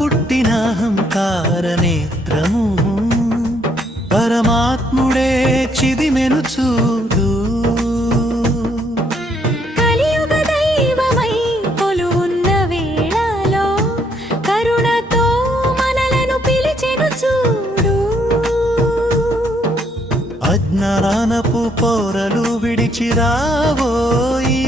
పుట్టిన అహంకార నేత్రము పరమాత్ముడే చిదిమెను చూడు పౌరలు పోరలు విడిచిరావోయి.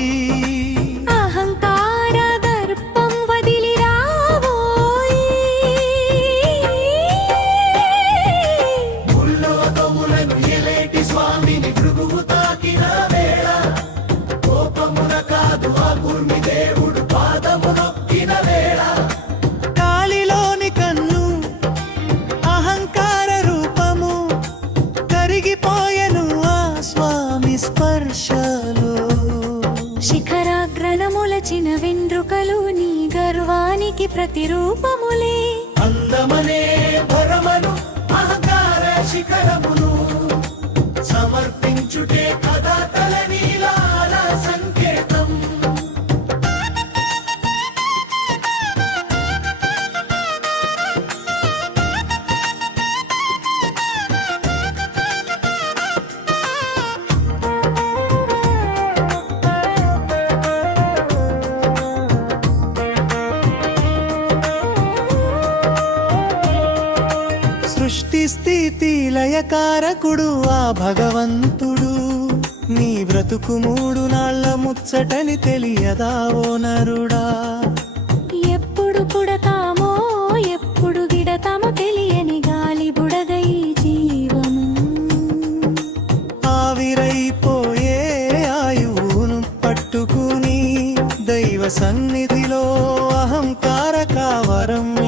శిఖరాగ్రన ములచిన వెండ్రుకలు నీ గర్వానికి ప్రతిరూపములే. అందమనే భరమను అహంకార శిఖరమును సమర్పించుటే కదా తలని స్థితి లయకారకుడు ఆ భగవంతుడు. నీ బ్రతుకు మూడు నాళ్ళ ముచ్చటని తెలియదా ఓ నరుడా? ఎప్పుడు పుడతామో ఎప్పుడు గిడతామో తెలియని గాలి బుడగై జీవము. ఆవిరైపోయే ఆయువును పట్టుకుని దైవ సన్నిధిలో అహంకార కావరం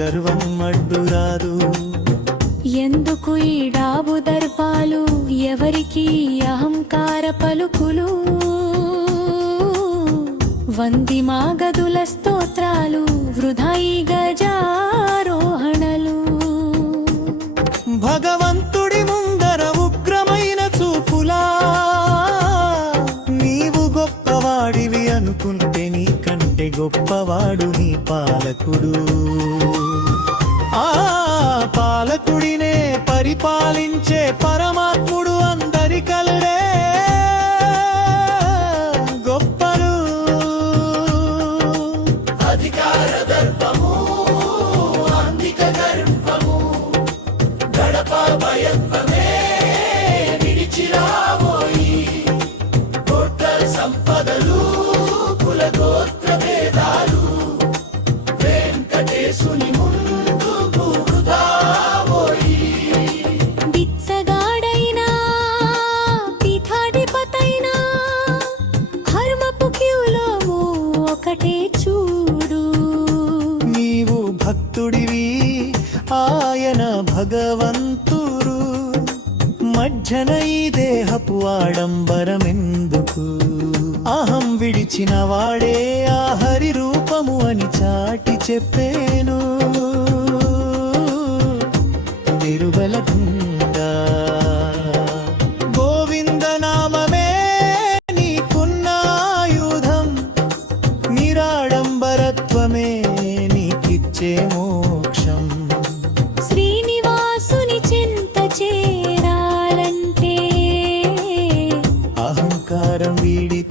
గర్వం అడ్డురాదు ఎందుకు ఈ డాబు దర్పాలు? ఎవరికి అహంకార పలుకులు? వంది మాగదుల స్తోత్రాలు వృధా ఈ గజారోహణలు. భగవంతుడి ముందర ఉగ్రమైన చూపులా. నీవు గొప్పవాడివి అనుకుంటే నీ కంటే గొప్పవాడు నీ పాలకుడు. ఆ పాలకుడినే పరిపాలించే పరమాత్మ ఆయన భగవంతుడు ఈ దేహపు ఆడంబరమెందుకు? అహం విడిచిన వాడే ఆ హరి రూపము అని చాటి చెప్పేను. తిరుబలగుండా గోవింద నామమే నిరాడంబరత్వమే చేరాలంటే అహంకారం వీడి